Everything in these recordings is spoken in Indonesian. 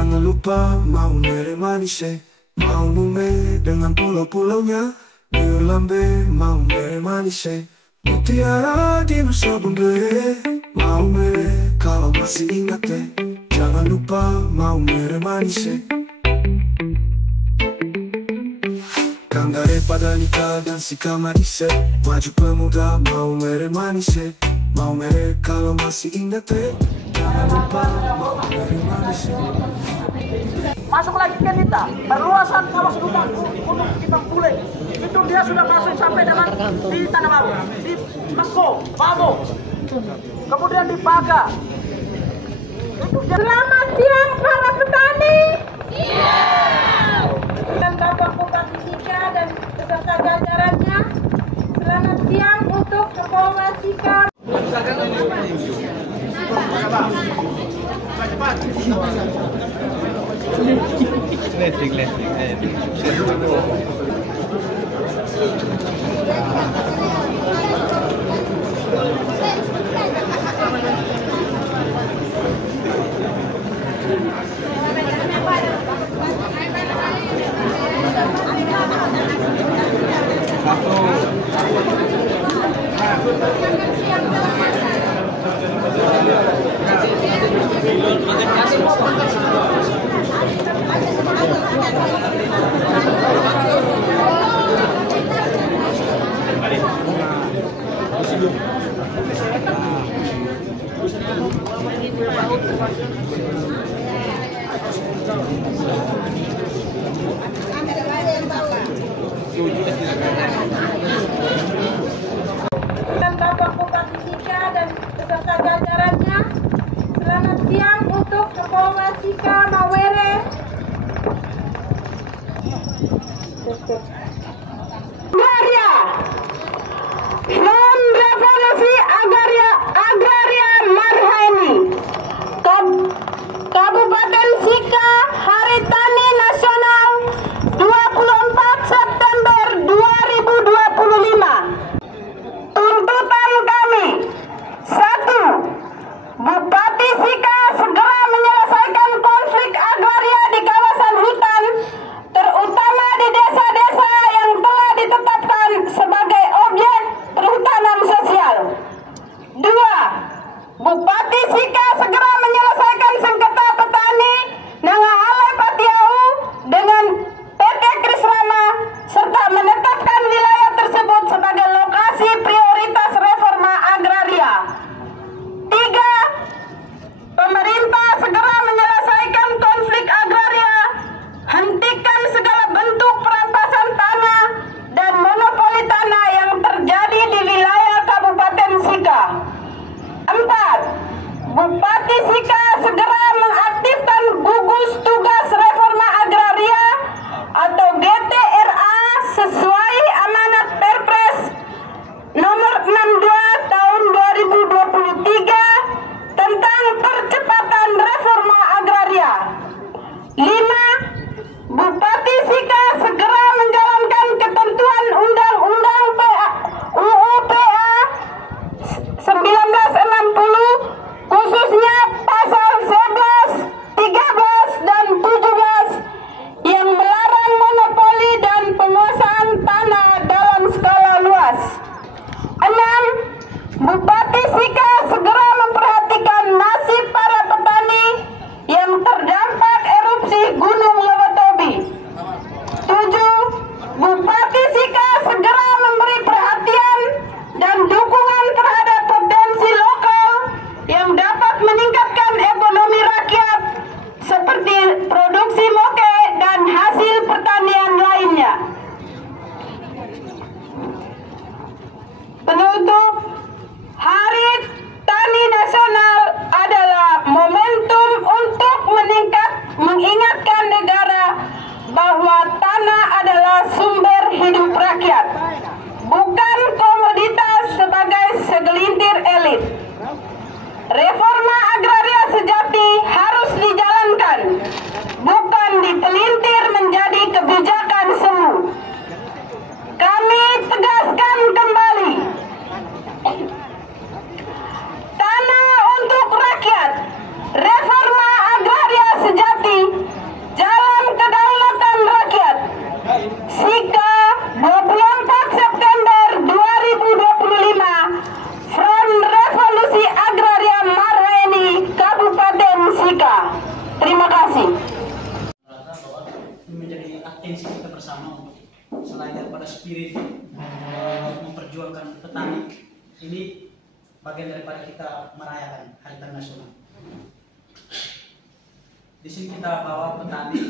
Jangan lupa Maumere Manise, Maumume dengan pulau-pulaunya. Niulambe Maumere Manise, mutiara di Nusa Bumbe. Maumere kalau masih ingat jangan lupa Maumere Manise. Kandare pada nikah dan Sika Manise, maju pemuda Maumere Manise. Maumere kalau masih ingat jangan lupa Maumere Manise. Masuk lagi ke kita, perluasan kawasan hutan Gunung Kidang Bule. Itu dia sudah masuk sampai dengan di Tanah Baru, di Meko, Bamo, kemudian di Baga. Selamat siang para petani. Dan Bapak Bupati Sika dan beserta jajarannya. Selamat siang untuk Kepolres Sika. Dan Bapak Bupati Sika dan beserta jajarannya. Selamat siang untuk Kepolres Sika Mawere. Agraria, Front Revolusi Agraria Marhaeni, Kabupaten Sika, Hari Tani Nasional 24 September 2025. Tuntutan kami, 1. Bupati Sika segera menyelesaikan konflik agraria di kawasan hutan, terutama di desa-desa yang telah ditetapkan sebagai objek perhutanan sosial. 2. Bupati Sika segera menyelesaikan sengketa petani Nangahalai Patiau dengan PT Krisrama serta menetapkan wilayah tersebut sebagai lokasi prioritas reforma agraria. 3. Pemerintah segera menyelesaikan konflik agraria, hentikan segala bentuk perampasan tanah dan monopoli tanah yang terjadi di wilayah Kabupaten Sika. 4. Bupati Sika segera mengaktifkan gugus tugas reforma agraria atau GTRA sesuai amanat Perpres nomor 62 tahun 2023 tentang percepatan reforma agraria. 5. Bupati Sika segera menjalankan ketentuan Undang-Undang UU PA 1960 khususnya pasal 11, 13, dan 17 yang melarang monopoli dan penguasaan tanah dalam skala luas. 6. Bupati Sika segera memperhatikan nasib para petani yang terdampak erupsi Gunung Lewotobi. 7. Bupati Sika segera memberi perhatian dan dukungan terhadap potensi lokal yang dapat meningkatkan ekonomi rakyat seperti produksi moke dan hasil pertanian lainnya. Penutup, Hari Tani Nasional adalah momentum untuk mengingatkan negara bahwa tanah adalah sumber hidup rakyat, bukan komoditas sebagai segelintir elit. Reforma agraria sejati harus dijalankan, bukan dipelintir menjadi kebijakan semu. Kami tegaskan kembali, tanah untuk rakyat, reforma agraria sejati kasih. Bahwa ini menjadi atensi kita bersama untuk selain daripada spirit memperjuangkan petani, ini bagian daripada kita merayakan Hari Tani Nasional. Di sini kita bawa petani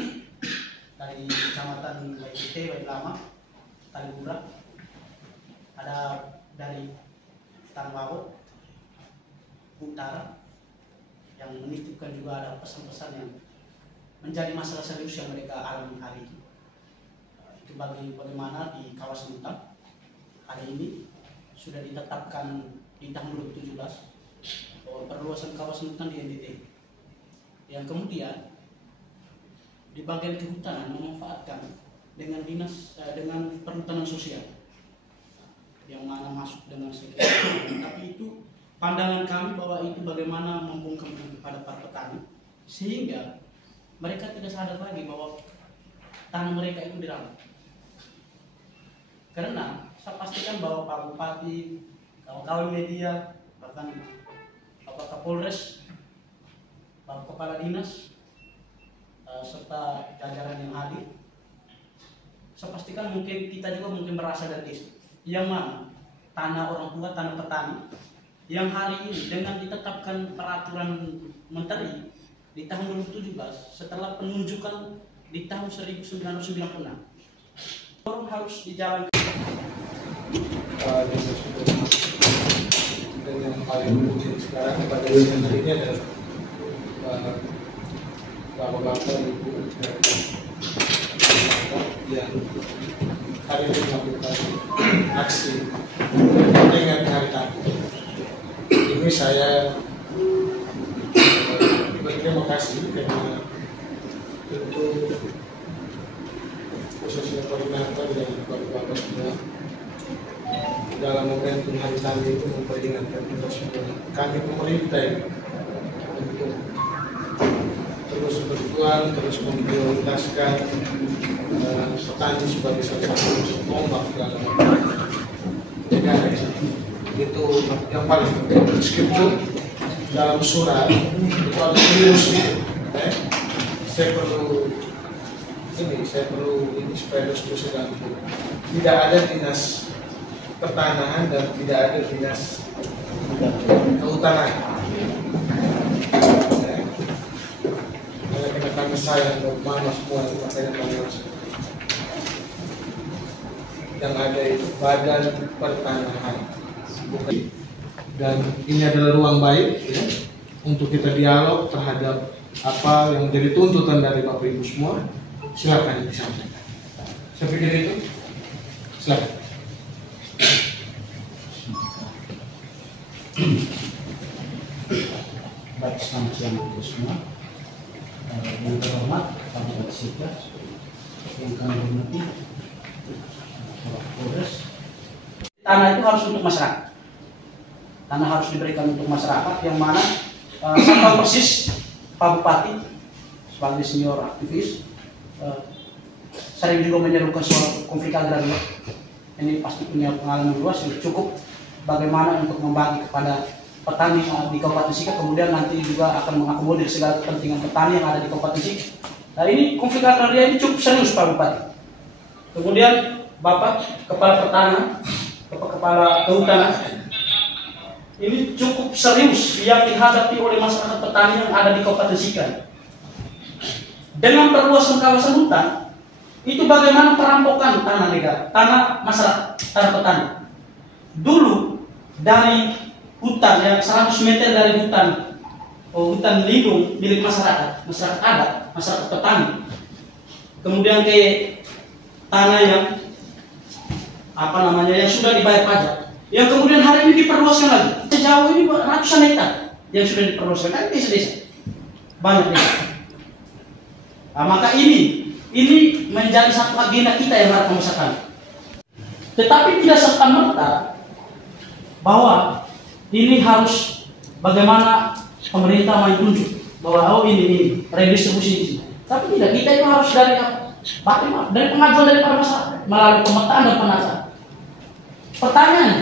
dari Kecamatan Waikite, Wailama, Talibura, ada dari Tanbabo Utara, yang menitipkan juga ada pesan-pesan yang menjadi masalah serius yang mereka alami hari ini. Itu bagaimana di kawasan hutan hari ini sudah ditetapkan di tahun 2017 bahwa perluasan kawasan hutan di NTT, yang kemudian di bagian kehutanan memanfaatkan dengan dengan perhutanan sosial yang mana masuk dengan segala, tapi itu pandangan kami bahwa itu bagaimana membungkamkan kepada para petani sehingga mereka tidak sadar lagi bahwa tanah mereka itu dirawat. Karena saya pastikan bahwa Pak Bupati, kawan-kawan media, bahkan Bapak Kapolres, Bapak Kepala Dinas, serta jajaran yang hadir, saya pastikan mungkin kita juga mungkin berasal dari desa yang mana tanah orang tua, tanah petani, yang hari ini dengan ditetapkan peraturan menteri di tahun 2017 setelah penunjukan di tahun 1996 harus dijalankan. Dan yang paling penting sekarang pada hari ini adalah bapak-bapak, ibu, yang hari ini melakukan aksi dengan Hari Tani. Ini saya berterima kasih karena tentu khususnya koordinator dan bapak-bapak semua dalam momentum Hari Tani itu memperingatkan kita semua, kami pemerintah untuk terus berjuang, terus memprioritaskan petani sebagai salah satu ombak dalam negara itu yang paling penting. Meskipun dalam surat itu ada tulis, saya perlu ini supaya diskusi lagi. Tidak ada dinas pertanahan dan tidak ada dinas kehutanan. Karena kami sayang dan mama semua, makanya kami masuk. Yang ada itu Badan Pertanahan. Dan ini adalah ruang baik ya, untuk kita dialog terhadap apa yang menjadi tuntutan dari Bapak Ibu semua. Silakan disampaikan. Saya pikir itu. Silakan. Baik, selamat siang untuk semua. Yang terhormat Pak Bupati Sika, yang kami hormati Bapak Kapolres. Tanah itu harus untuk masyarakat. Tanah harus diberikan untuk masyarakat, yang mana saya tahu persis Pak Bupati sebagai senior aktivis sering juga menyerukan soal konflik agraria. Ini pasti punya pengalaman luas yang cukup bagaimana untuk membagi kepada petani di Kabupaten Sika, kemudian nanti juga akan mengakomodir segala kepentingan petani yang ada di Kabupaten Sika. Nah, ini konflik agraria ini cukup serius Pak Bupati. Kemudian Bapak Kepala Pertanahan, Bapak Kepala Kehutanan, ini cukup serius yang dihadapi oleh masyarakat petani yang ada di Kabupaten Sika. Dengan perluasan kawasan hutan, itu bagaimana perampokan tanah negara, tanah masyarakat, tanah petani. Dulu dari hutan yang 100 meter dari hutan lindung milik masyarakat adat, masyarakat petani, kemudian ke tanah yang yang sudah dibayar pajak, yang kemudian hari ini diperluaskan lagi. Sejauh ini ratusan hektar yang sudah diperluaskan, kan desa-desa banyak desa. Nah, maka ini menjadi satu agenda kita yang harus memasakkan. Tetapi tidak serta-merta bahwa ini harus bagaimana pemerintah main tunjuk bahwa ini redistribusi ini. Tapi tidak, kita itu harus dari pengajuan dari para masyarakat melalui pemetaan dan penataan. Pertanyaannya,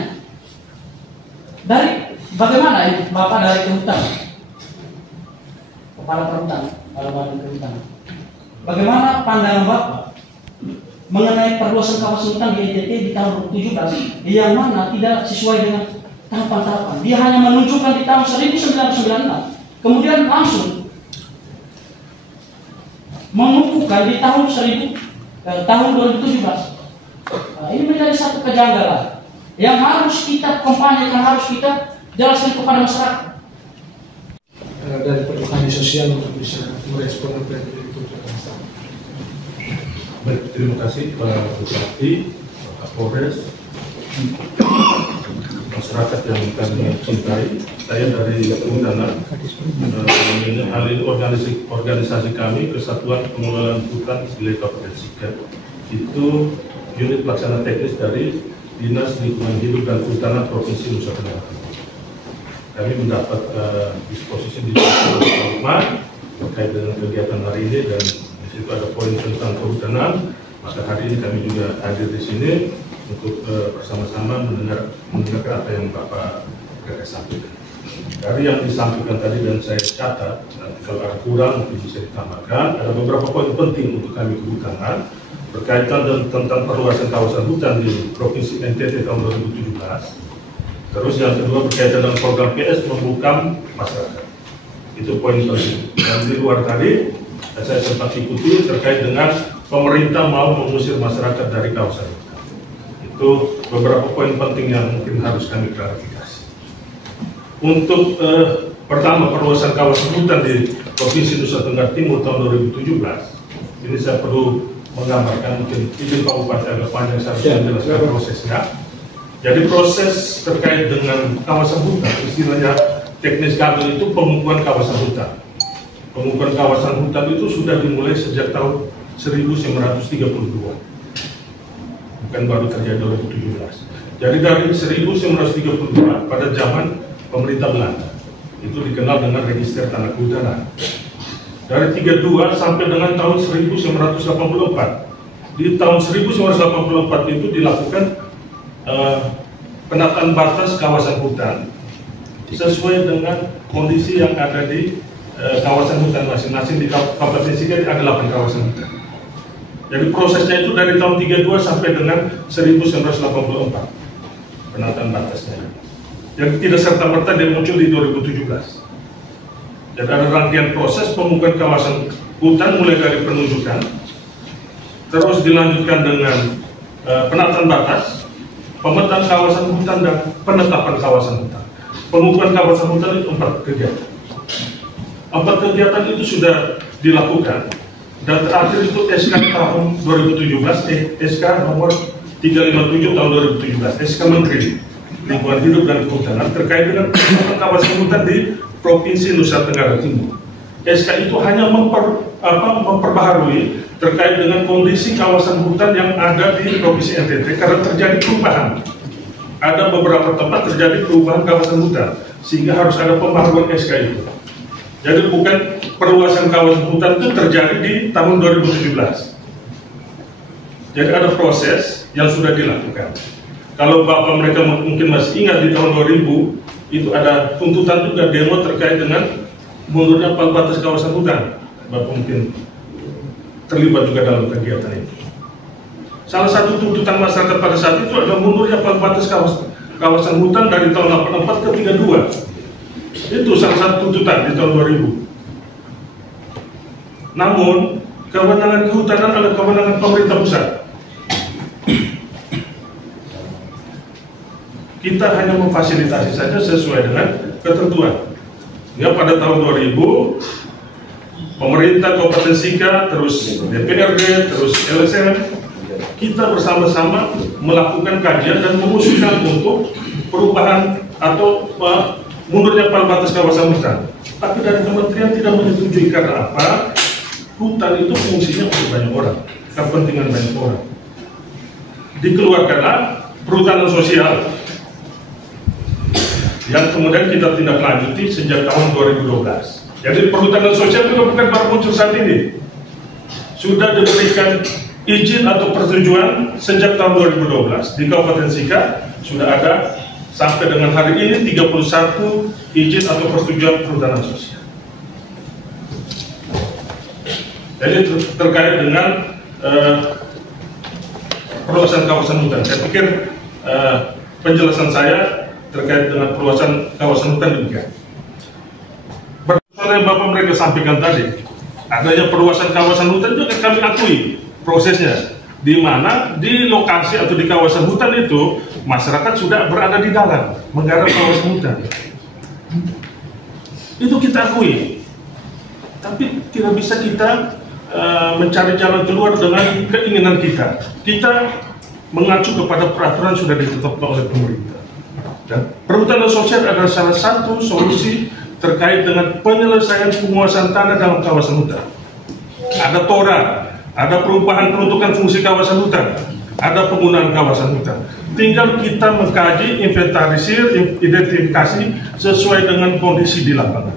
dari bagaimana ini Bapak dari Kehutanan? Kepala Perhutanan, Kepala Badan Kehutanan. Bagaimana pandangan Bapak mengenai perluasan kawasan hutan di NTT di tahun 2017 yang mana tidak sesuai dengan tahapan-tahapan? Dia hanya menunjukkan di tahun 1996, kemudian langsung mengukuhkan di tahun 2017. Ini menjadi satu kejanggalan yang harus kita kampanyekan, harus kita jelaskan kepada masyarakat. Dari perhutanan sosial untuk bisa merespon apa yang itu. Baik, terima kasih Pak Bupati, Pak Kapolres, masyarakat yang kami cintai. Saya dari Kehutanan, hal ini organisasi kami Kesatuan Pengelolaan Hutan Wilayah Kabupaten Sika. Itu unit pelaksana teknis dari Dinas Lingkungan Hidup dan Kehutanan Provinsi Nusa Tenggara Timur. Kami mendapat disposisi di rumah terkait dengan kegiatan hari ini, dan di situ ada poin tentang kehutanan. Maka hari ini kami juga hadir di sini untuk bersama-sama mendengarkan apa yang Bapak sampaikan. Dari yang disampaikan tadi dan saya catat, nanti kalau ada kurang mungkin bisa ditambahkan. Ada beberapa poin penting untuk kami kehutanan berkaitan dengan tentang perluasan kawasan hutan di Provinsi NTT tahun 2017. Terus yang kedua berkaitan dengan program PS membukam masyarakat. Itu poin penting. Dan di luar tadi saya sempat ikuti terkait dengan pemerintah mau mengusir masyarakat dari kawasan hutan. Itu beberapa poin penting yang mungkin harus kami klarifikasi. Untuk pertama, perluasan kawasan hutan di Provinsi Nusa Tenggara Timur tahun 2017. Ini saya perlu menggambarkan, mungkin izin Pak Bupati agak panjang saya harus menjelaskan prosesnya. Jadi proses terkait dengan kawasan hutan, istilahnya teknis kami itu pengukuhan kawasan hutan. Pengukuhan kawasan hutan itu sudah dimulai sejak tahun 1932. Bukan baru terjadi 2017. Jadi dari 1932 pada zaman pemerintah Belanda, itu dikenal dengan Register Tanah Kehutanan. Dari 32 sampai dengan tahun 1984. Di tahun 1984 itu dilakukan penataan batas kawasan hutan sesuai dengan kondisi yang ada di kawasan hutan masing-masing. Di Kabupaten Sika ada 8 kawasan hutan. Jadi prosesnya itu dari tahun 32 sampai dengan 1984 penataan batasnya. Jadi tidak serta-merta dia muncul di 2017. Jadi ada rangkaian proses pembukaan kawasan hutan mulai dari penunjukan, terus dilanjutkan dengan penataan batas, pemetaan kawasan hutan, dan penetapan kawasan hutan. Pengukuhan kawasan hutan itu 4 kegiatan. 4 kegiatan itu sudah dilakukan, dan terakhir itu SK tahun 2017, SK nomor 357 tahun 2017, SK Menteri Lingkungan Hidup dan Kehutanan terkait dengan kawasan hutan di Provinsi Nusa Tenggara Timur. SK itu hanya memperbaharui terkait dengan kondisi kawasan hutan yang ada di Provinsi NTT karena terjadi perubahan. Ada beberapa tempat terjadi perubahan kawasan hutan, sehingga harus ada pembaharuan SK itu. Jadi bukan perluasan kawasan hutan itu terjadi di tahun 2017. Jadi ada proses yang sudah dilakukan. Kalau Bapak mereka mungkin masih ingat di tahun 2000, itu ada tuntutan juga demo terkait dengan mundurnya batas kawasan hutan. Bapak mungkin terlibat juga dalam kegiatan itu. Salah satu tuntutan masyarakat pada saat itu adalah mundurnya batas kawasan hutan dari tahun 84 ke 32. Itu salah satu tuntutan di tahun 2000. Namun, kewenangan kehutanan adalah kewenangan pemerintah pusat. Kita hanya memfasilitasi saja sesuai dengan ketentuan. Ya, pada tahun 2000, pemerintah Kabupaten Sika, terus DPRD, terus LSM, kita bersama-sama melakukan kajian dan mengusulkan untuk perubahan atau mundurnya batas kawasan hutan. Tapi dari kementerian tidak menyetujui karena apa? Hutan itu fungsinya untuk banyak orang, kepentingan banyak orang. Dikeluarkanlah perhutanan sosial yang kemudian kita tindak lanjuti sejak tahun 2012. Jadi perhutanan sosial itu bukan baru muncul saat ini. Sudah diberikan izin atau persetujuan sejak tahun 2012. Di Kabupaten Sika sudah ada sampai dengan hari ini 31 izin atau persetujuan perhutanan sosial. Jadi terkait dengan perluasan kawasan hutan. Saya pikir penjelasan saya terkait dengan perluasan kawasan hutan demikian. Berdasarkan yang Bapak mereka sampaikan tadi, adanya perluasan kawasan hutan juga kami akui prosesnya, di mana di lokasi atau di kawasan hutan itu masyarakat sudah berada di dalam menggarap kawasan hutan. Itu kita akui, tapi tidak bisa kita mencari jalan keluar dengan keinginan kita. Kita mengacu kepada peraturan sudah ditetapkan oleh pemerintah. Dan perhutanan sosial adalah salah satu solusi terkait dengan penyelesaian penguasaan tanah dalam kawasan hutan. Ada TORA, ada perubahan peruntukan fungsi kawasan hutan, ada penggunaan kawasan hutan. Tinggal kita mengkaji, inventarisir, identifikasi sesuai dengan kondisi di lapangan.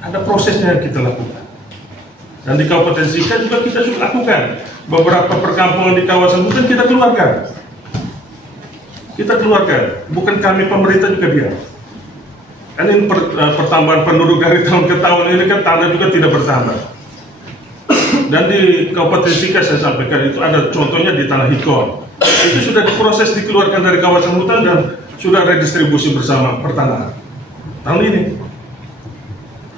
Ada prosesnya yang kita lakukan. Dan di Kabupaten Sika juga kita sudah lakukan. Beberapa perkampungan di kawasan hutan kita keluarkan. Kita keluarkan, bukan kami pemerintah juga dia. Kan ini pertambahan penduduk dari tahun ke tahun ini kan tanah juga tidak bertambah. Dan di Kabupaten Sika saya sampaikan itu ada contohnya di Tanah Hikor. Itu sudah diproses dikeluarkan dari kawasan hutan dan sudah redistribusi bersama pertanahan. Tahun ini.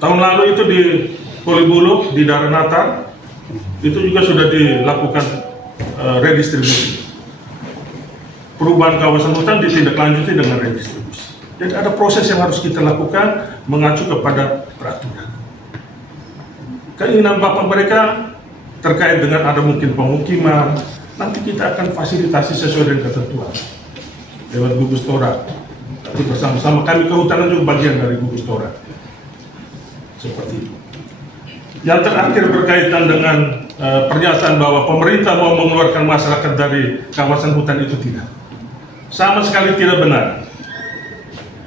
Tahun lalu itu di Polibulu, di Daranata, itu juga sudah dilakukan redistribusi. Perubahan kawasan hutan ditindaklanjuti dengan redistribusi. Jadi ada proses yang harus kita lakukan mengacu kepada peraturan. Keinginan Bapak mereka terkait dengan ada mungkin pemukiman, nanti kita akan fasilitasi sesuai dengan ketentuan lewat gugus tora. Tapi bersama-sama kami kehutanan juga bagian dari gugus tora. Seperti itu. Yang terakhir berkaitan dengan pernyataan bahwa pemerintah mau mengeluarkan masyarakat dari kawasan hutan itu tidak. Sama sekali tidak benar.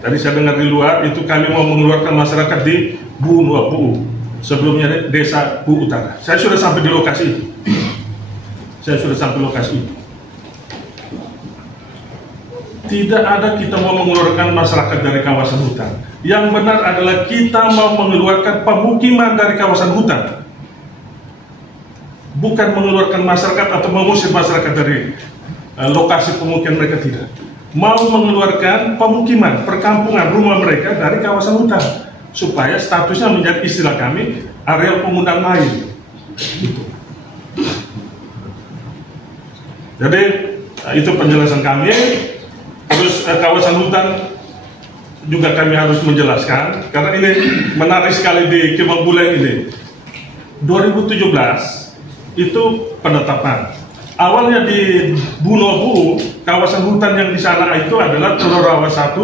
Tadi saya dengar di luar itu kami mau mengeluarkan masyarakat di Bu, sebelumnya Desa Bu Utara. Saya sudah sampai di lokasi itu. Tidak ada kita mau mengeluarkan masyarakat dari kawasan hutan. Yang benar adalah kita mau mengeluarkan pemukiman dari kawasan hutan. Bukan mengeluarkan masyarakat atau mengusir masyarakat dari lokasi pemukiman mereka, tidak. Mau mengeluarkan pemukiman, perkampungan, rumah mereka dari kawasan hutan. Supaya statusnya menjadi istilah kami, areal penggunaan lain. Gitu. Jadi itu penjelasan kami. Terus kawasan hutan juga kami harus menjelaskan karena ini menarik sekali di Kemang Buleng ini. 2017 itu penetapan. Awalnya di Bunobu, kawasan hutan yang di sana itu adalah Telur Rawa 1,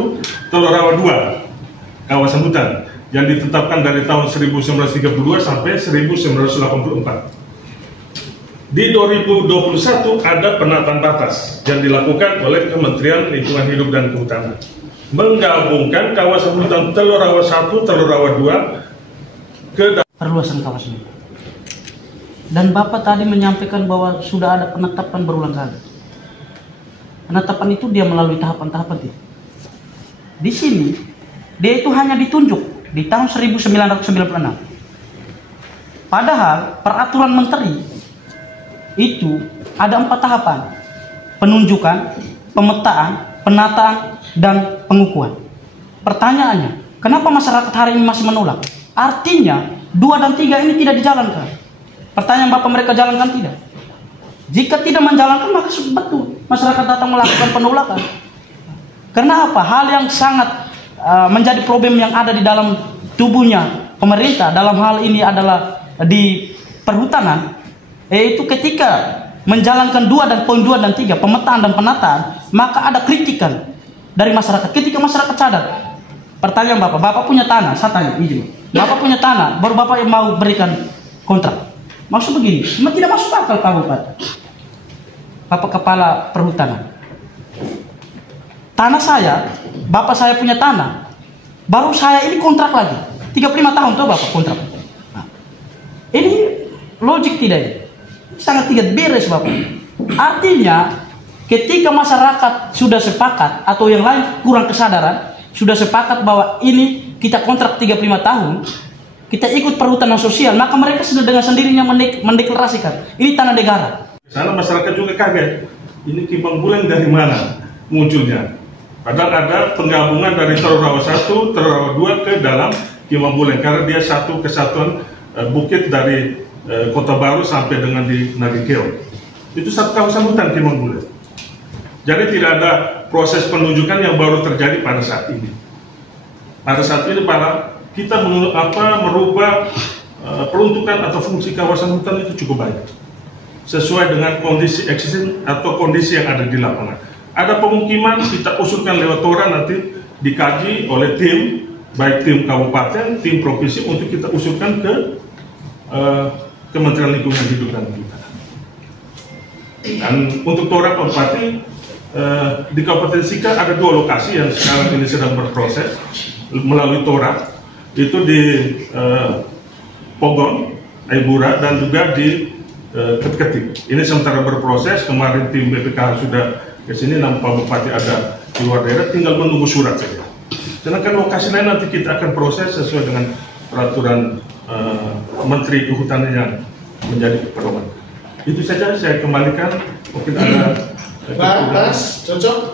Telur Rawa 2, kawasan hutan yang ditetapkan dari tahun 1932 sampai 1984. Di 2021 ada penataan batas yang dilakukan oleh Kementerian Lingkungan Hidup dan Kehutanan, menggabungkan kawasan hutan Telur Rawa 1, Telur Rawa 2 ke perluasan kawasan. Dan Bapak tadi menyampaikan bahwa sudah ada penetapan berulang kali. Penetapan itu dia melalui tahapan-tahapan itu. Di sini dia itu hanya ditunjuk di tahun 1996. Padahal peraturan menteri itu ada 4 tahapan: penunjukan, pemetaan, penataan, dan pengukuhan. Pertanyaannya, kenapa masyarakat hari ini masih menolak? Artinya 2 dan 3 ini tidak dijalankan. Pertanyaan Bapak, mereka jalankan tidak? Jika tidak menjalankan, maka betul masyarakat datang melakukan penolakan. Karena apa? Hal yang sangat menjadi problem yang ada di dalam tubuhnya pemerintah dalam hal ini adalah di perhutanan, yaitu ketika menjalankan 2 dan poin 2 dan 3, pemetaan dan penataan, maka ada kritikan dari masyarakat. Ketika masyarakat sadar, pertanyaan Bapak punya tanah, saya tanya, izin, Bapak punya tanah, baru Bapak yang mau berikan kontrak. Maksud begini, memang tidak masuk akal Kabupaten. Bapak kepala perhutanan, tanah saya, Bapak saya punya tanah, baru saya ini kontrak lagi, 35 tahun tuh Bapak kontrak. Nah, ini logik tidak ini? Sangat tidak beres Bapak. Artinya ketika masyarakat sudah sepakat atau yang lain kurang kesadaran, sudah sepakat bahwa ini kita kontrak 35 tahun, kita ikut perhutanan sosial, maka mereka sudah dengan sendirinya mendeklarasikan ini tanah negara. Sana masyarakat juga kaget, ini Kimbang Bulen dari mana munculnya? Padahal ada penggabungan dari Torawa 1, Torawa 2 ke dalam Kimbang Bulen, karena dia satu kesatuan bukit dari Kota Baru sampai dengan di Nagikeo. Itu satu kawasan hutan Kimbang Bulen. Jadi tidak ada proses penunjukan yang baru terjadi pada saat ini. Pada saat ini kita merubah peruntukan atau fungsi kawasan hutan itu cukup banyak, sesuai dengan kondisi existing atau kondisi yang ada di lapangan. Ada pemukiman kita usulkan lewat TORA, nanti dikaji oleh tim, baik tim kabupaten, tim provinsi, untuk kita usulkan ke Kementerian Lingkungan Hidup dan Kehutanan. Dan untuk TORA kabupaten di Kabupaten Sika ada 2 lokasi yang sekarang ini sedang berproses melalui TORA, itu di Pogon, Aibura, dan juga di Ketik. Ini sementara berproses. Kemarin tim BPKH sudah ke sini, nama Pak Bupati ada di luar daerah, tinggal menunggu surat saja. Sedangkan lokasi lain nanti kita akan proses sesuai dengan peraturan Menteri Kehutanan yang menjadi pedoman. Itu saja saya kembalikan. Mungkin ada Mas, cocok.